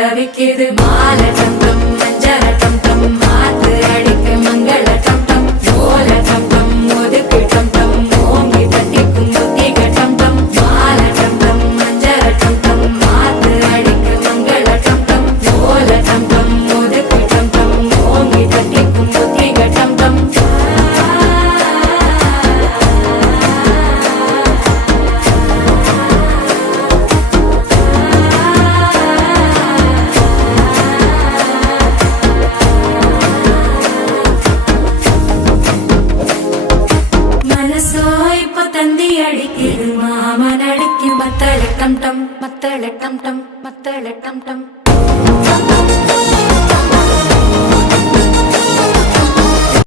தவிக்குது மாலை டம் டம் மஞ்சள டம் டம் மாத்து அடிக்க மங்கள டம் டம் ஓல டம் டம் ஒதுக்கு டம் டம் ஓங்கி தட்டிக்கும் புத்திக டம் டம் மாலை டம் டம் மஞ்சள டம் டம் மாத்து அடிக்க மங்கள டம் டம் ஓல டம் டம் ஒதுக்கு டம் டம் ஓங்கி தட்டிக்கும் புத்திக டம் டம் தந்தி அடிக்குது மாமன் அடிக்கும் மத்தள டம் டம் மத்தள டம் டம் மத்தள டம் டம்